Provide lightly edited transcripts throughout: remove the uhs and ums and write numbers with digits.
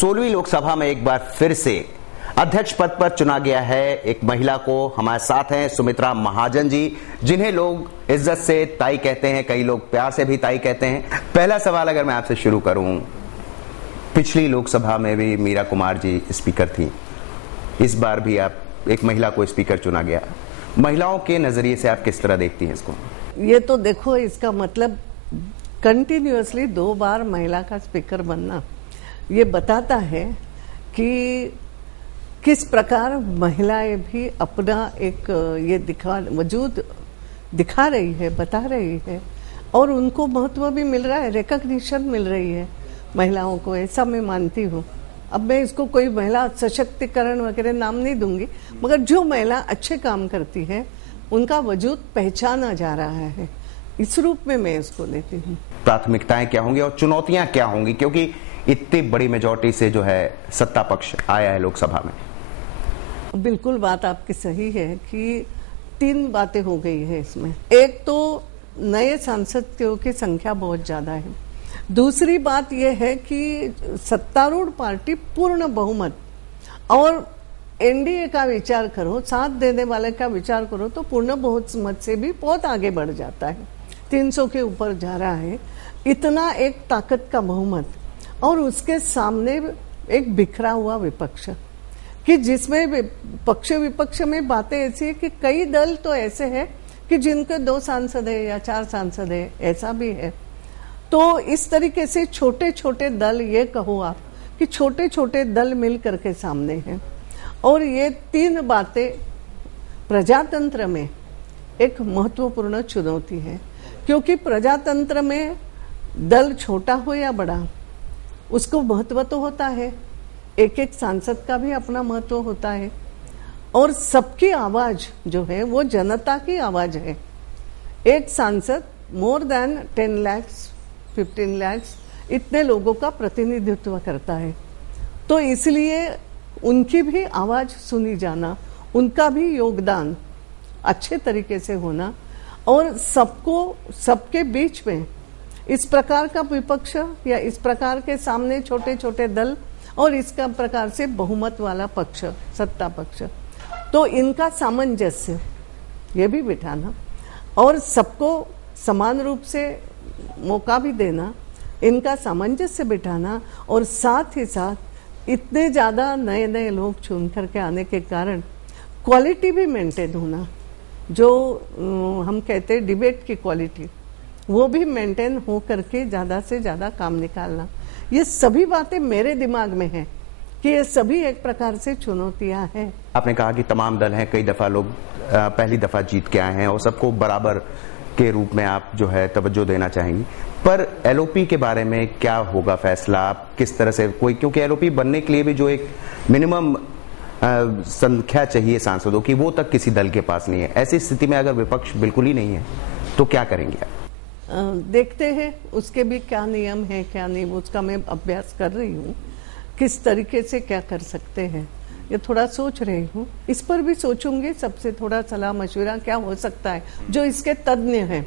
16वीं लोकसभा में एक बार फिर से अध्यक्ष पद पर चुना गया है एक महिला को। हमारे साथ हैं सुमित्रा महाजन जी, जिन्हें लोग इज्जत से ताई कहते हैं, कई लोग प्यार से भी ताई कहते हैं। पहला सवाल अगर मैं आपसे शुरू करूं, पिछली लोकसभा में भी मीरा कुमार जी स्पीकर थी, इस बार भी आप एक महिला को स्पीकर चुना गया। महिलाओं के नजरिए से आप किस तरह देखती हैं इसको? ये तो देखो, इसका मतलब कंटिन्यूअसली 2 बार महिला का स्पीकर बनना ये बताता है कि किस प्रकार महिलाएं भी अपना एक ये वजूद दिखा रही है, बता रही है, और उनको महत्व भी मिल रहा है, रिकॉग्निशन मिल रही है महिलाओं को, ऐसा मैं मानती हूँ। अब मैं इसको कोई महिला सशक्तिकरण वगैरह नाम नहीं दूंगी, मगर जो महिला अच्छे काम करती है उनका वजूद पहचाना जा रहा है, इस रूप में मैं इसको लेती हूँ। प्राथमिकताएं क्या होंगी और चुनौतियां क्या होंगी, क्योंकि इतनी बड़ी मेजॉरिटी से जो है सत्ता पक्ष आया है लोकसभा में? बिल्कुल बात आपकी सही है कि 3 बातें हो गई है इसमें। एक तो नए सांसदों की संख्या बहुत ज्यादा है। दूसरी बात यह है कि सत्तारूढ़ पार्टी पूर्ण बहुमत, और एनडीए का विचार करो, साथ देने वाले का विचार करो तो पूर्ण बहुमत से भी बहुत आगे बढ़ जाता है, 300 के ऊपर जा रहा है। इतना एक ताकत का बहुमत, और उसके सामने एक बिखरा हुआ विपक्ष कि जिसमें पक्ष विपक्ष में बातें ऐसी है कि कई दल तो ऐसे हैं कि जिनके 2 सांसद है या 4 सांसद है, ऐसा भी है। तो इस तरीके से छोटे छोटे दल, ये कहो आप कि छोटे छोटे दल मिल करके सामने हैं, और ये 3 बातें प्रजातंत्र में एक महत्वपूर्ण चुनौती है। क्योंकि प्रजातंत्र में दल छोटा हो या बड़ा, उसको महत्व तो होता है, एक एक सांसद का भी अपना महत्व होता है, और सबकी आवाज जो है वो जनता की आवाज है। एक सांसद मोर देन 10 लाख 15 लाख इतने लोगों का प्रतिनिधित्व करता है, तो इसलिए उनकी भी आवाज सुनी जाना, उनका भी योगदान अच्छे तरीके से होना, और सबके बीच में इस प्रकार का विपक्ष या इस प्रकार के सामने छोटे छोटे दल और इसका प्रकार से बहुमत वाला पक्ष, सत्ता पक्ष, तो इनका सामंजस्य ये भी बिठाना और सबको समान रूप से मौका भी देना, इनका सामंजस्य बिठाना, और साथ ही साथ इतने ज्यादा नए नए लोग चुन करके आने के कारण क्वालिटी भी मेंटेन होना, जो हम कहते हैं डिबेट की क्वालिटी, वो भी मेंटेन हो करके ज्यादा से ज्यादा काम निकालना। ये सभी बातें मेरे दिमाग में हैं कि ये सभी एक प्रकार से चुनौतियां हैं। आपने कहा कि तमाम दल हैं, कई दफा लोग पहली दफा जीत के आए हैं, और सबको बराबर के रूप में आप जो है तवज्जो देना चाहेंगी। पर एलओपी के बारे में क्या होगा फैसला? आप किस तरह से क्योंकि एलओपी बनने के लिए भी जो एक मिनिमम संख्या चाहिए सांसदों की, वो तक किसी दल के पास नहीं है। ऐसी स्थिति में अगर विपक्ष बिल्कुल ही नहीं है तो क्या करेंगे आप? देखते हैं उसके भी क्या नियम है क्या नहीं, उसका मैं अभ्यास कर रही हूँ, किस तरीके से क्या कर सकते हैं ये थोड़ा सोच रही हूँ। इस पर भी सोचूंगी, सबसे थोड़ा सलाह मशविरा क्या हो सकता है। जो इसके तज्ञ हैं,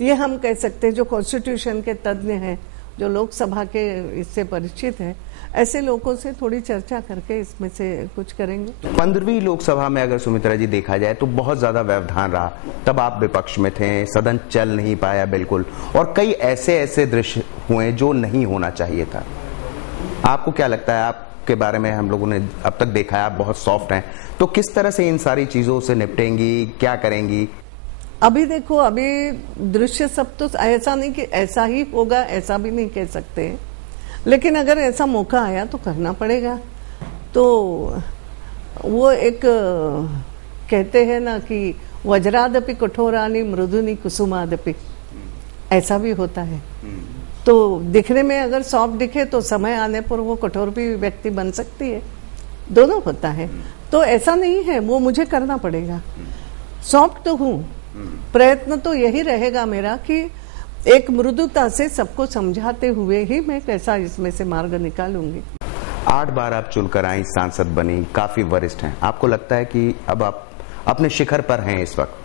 ये हम कह सकते हैं, जो कॉन्स्टिट्यूशन के तज्ञ हैं, जो लोकसभा के इससे परिचित हैं, ऐसे लोगों से थोड़ी चर्चा करके इसमें से कुछ करेंगे। 15वीं लोकसभा में अगर सुमित्रा जी देखा जाए तो बहुत ज्यादा व्यवधान रहा, तब आप विपक्ष में थे, सदन चल नहीं पाया बिल्कुल, और कई ऐसे दृश्य हुए जो नहीं होना चाहिए था। आपको क्या लगता है? आपके बारे में हम लोगों ने अब तक देखा है, आप बहुत सॉफ्ट हैं, तो किस तरह से इन सारी चीजों से निपटेंगी, क्या करेंगी? अभी देखो, अभी दृश्य सब तो ऐसा नहीं कि ऐसा ही होगा, ऐसा भी नहीं कह सकते, लेकिन अगर ऐसा मौका आया तो करना पड़ेगा। तो वो एक कहते हैं ना कि वज्रादपि कठोरानि मृदुनि कुसुमादपि, ऐसा भी होता है। तो दिखने में अगर सॉफ्ट दिखे तो समय आने पर वो कठोर भी व्यक्ति बन सकती है, दोनों होता है। तो ऐसा नहीं है, वो मुझे करना पड़ेगा। सॉफ्ट तो हूँ, प्रयत्न तो यही रहेगा मेरा कि एक मृदुता से सबको समझाते हुए ही मैं कैसा इसमें से मार्ग निकालूंगी। 8 बार आप चुनकर आई, सांसद बनी, काफी वरिष्ठ हैं, आपको लगता है कि अब आप अपने शिखर पर हैं इस वक्त?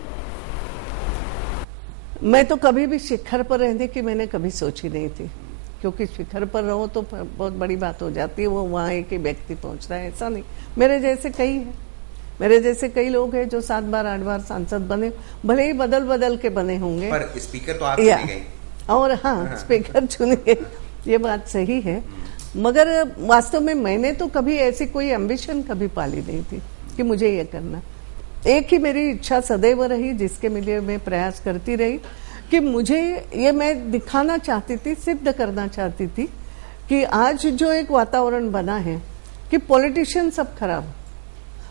मैं तो कभी भी शिखर पर रहने की मैंने कभी सोची नहीं थी। क्योंकि शिखर पर रहो तो बहुत बड़ी बात हो जाती है, वो वहाँ एक ही व्यक्ति पहुंच रहा है, ऐसा नहीं। मेरे जैसे कई हैं, मेरे जैसे कई लोग हैं जो 7 बार 8 बार सांसद बने, भले ही बदल बदल के बने होंगे, पर स्पीकर तो आप चुने गए। और हाँ, स्पीकर चुने गए, ये बात सही है। मगर वास्तव में मैंने तो कभी ऐसी कोई एम्बिशन कभी पाली नहीं थी कि मुझे ये करना। एक ही मेरी इच्छा सदैव रही, जिसके लिए मैं प्रयास करती रही, कि मुझे ये मैं दिखाना चाहती थी, सिद्ध करना चाहती थी कि आज जो एक वातावरण बना है कि पॉलिटिशियन सब खराब,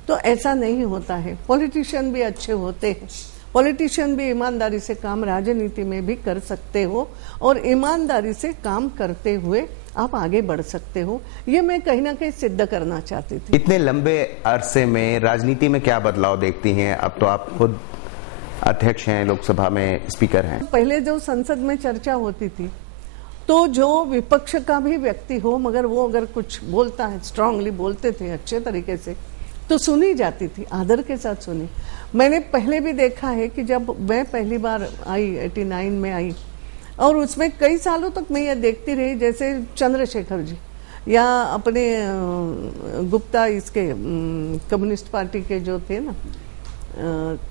तो ऐसा नहीं होता है। पॉलिटिशियन भी अच्छे होते हैं, पॉलिटिशियन भी ईमानदारी से काम राजनीति में भी कर सकते हो, और ईमानदारी से काम करते हुए आप आगे बढ़ सकते हो। ये मैं कहीं ना कहीं सिद्ध करना चाहती थी। इतने लंबे अरसे में राजनीति में क्या बदलाव देखती हैं? अब तो आप खुद अध्यक्ष हैं, लोकसभा में स्पीकर हैं। पहले जो संसद में चर्चा होती थी तो जो विपक्ष का भी व्यक्ति हो, मगर वो अगर कुछ बोलता है, स्ट्रांगली बोलते थे अच्छे तरीके से, तो सुनी जाती थी, आदर के साथ सुनी। मैंने पहले भी देखा है कि जब मैं पहली बार आई 89 में आई, और उसमें कई सालों तक मैं ये देखती रही, जैसे चंद्रशेखर जी या अपने गुप्ता इसके कम्युनिस्ट पार्टी के जो थे ना,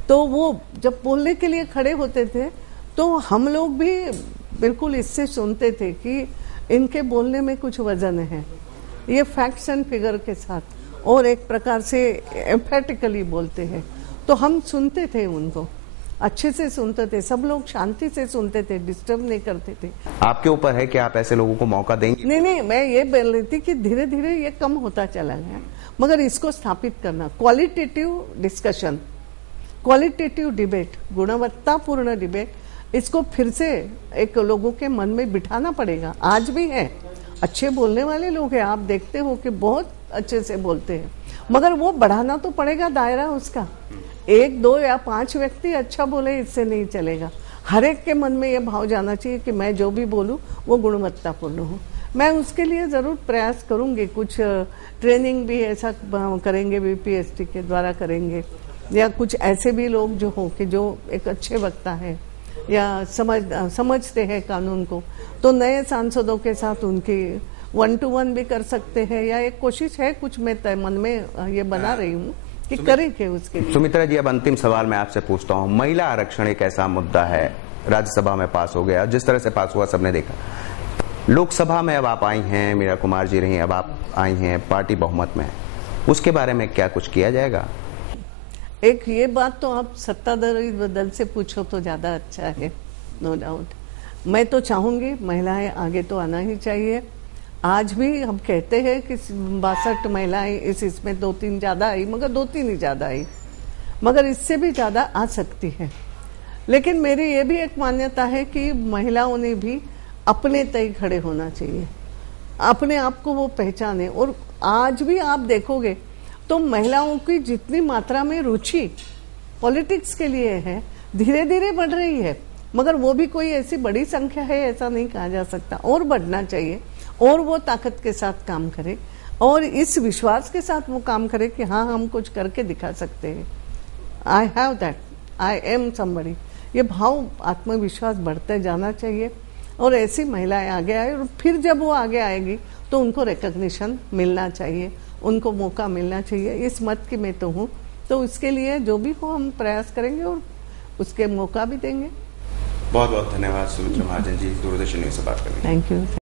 तो वो जब बोलने के लिए खड़े होते थे तो हम लोग भी बिल्कुल इससे सुनते थे कि इनके बोलने में कुछ वजन है, ये फैक्ट्स एंड फिगर के साथ, और एक प्रकार से एम्फेटिकली बोलते हैं, तो हम सुनते थे, उनको अच्छे से सुनते थे, सब लोग शांति से सुनते थे, डिस्टर्ब नहीं करते थे। आपके ऊपर है कि आप ऐसे लोगों को मौका देंगे? नहीं, मैं ये बोल रही थी कि धीरे धीरे ये कम होता चला गया, मगर इसको स्थापित करना, क्वालिटेटिव डिस्कशन, क्वालिटेटिव डिबेट, गुणवत्तापूर्ण डिबेट, इसको फिर से एक लोगों के मन में बिठाना पड़ेगा। आज भी है, अच्छे बोलने वाले लोग हैं, आप देखते हो कि बहुत अच्छे से बोलते हैं, मगर वो बढ़ाना तो पड़ेगा दायरा उसका। 1, 2 या 5 व्यक्ति अच्छा बोले इससे नहीं चलेगा। हर एक के मन में ये भाव जाना चाहिए कि मैं जो भी बोलूं वो गुणवत्तापूर्ण हो। मैं उसके लिए जरूर प्रयास करूंगी, कुछ ट्रेनिंग भी ऐसा करेंगे, बीपीएसटी के द्वारा करेंगे, या कुछ ऐसे भी लोग जो हो कि जो एक अच्छे वक्ता है या समझते हैं कानून को, तो नए सांसदों के साथ उनकी 1-to-1 भी कर सकते हैं, या एक कोशिश है, कुछ मैं मन में ये बना रही हूँ कि करेंगे उसके लिए। सुमित्रा जी, अब अंतिम सवाल मैं आपसे पूछता हूँ। महिला आरक्षण एक ऐसा मुद्दा है, राज्यसभा में पास हो गया, जिस तरह से पास हुआ सबने देखा। लोकसभा में अब आप आई हैं, मीरा कुमार जी रही, अब आप आई हैं, पार्टी बहुमत में है, उसके बारे में क्या कुछ किया जाएगा? एक ये बात तो आप सत्ताधारी दल से पूछो तो ज्यादा अच्छा है, नो डाउट। मैं तो चाहूंगी महिलाएं आगे तो आना ही चाहिए। आज भी हम कहते हैं कि 62 महिलाएं इसमें 2-3 ज्यादा आई, मगर 2-3 ही ज्यादा आई, मगर इससे भी ज्यादा आ सकती है। लेकिन मेरी ये भी एक मान्यता है कि महिलाओं ने भी अपने तय खड़े होना चाहिए, अपने आप को वो पहचाने। और आज भी आप देखोगे तो महिलाओं की जितनी मात्रा में रुचि पॉलिटिक्स के लिए है, धीरे धीरे बढ़ रही है, मगर वो भी कोई ऐसी बड़ी संख्या है ऐसा नहीं कहा जा सकता, और बढ़ना चाहिए, और वो ताकत के साथ काम करे, और इस विश्वास के साथ वो काम करे कि हाँ, हम कुछ करके दिखा सकते हैं। I have that, I am somebody, ये भाव, आत्मविश्वास बढ़ते जाना चाहिए, और ऐसी महिलाएं आगे आए, और फिर जब वो आगे आएगी तो उनको रिकॉग्निशन मिलना चाहिए, उनको मौका मिलना चाहिए। इस मत की मैं तो हूँ, तो उसके लिए जो भी हो हम प्रयास करेंगे और उसके मौका भी देंगे। बहुत बहुत धन्यवाद सुमित्रा महाजन जी, दूरदर्शन न्यूज़ से बात करने। Thank you.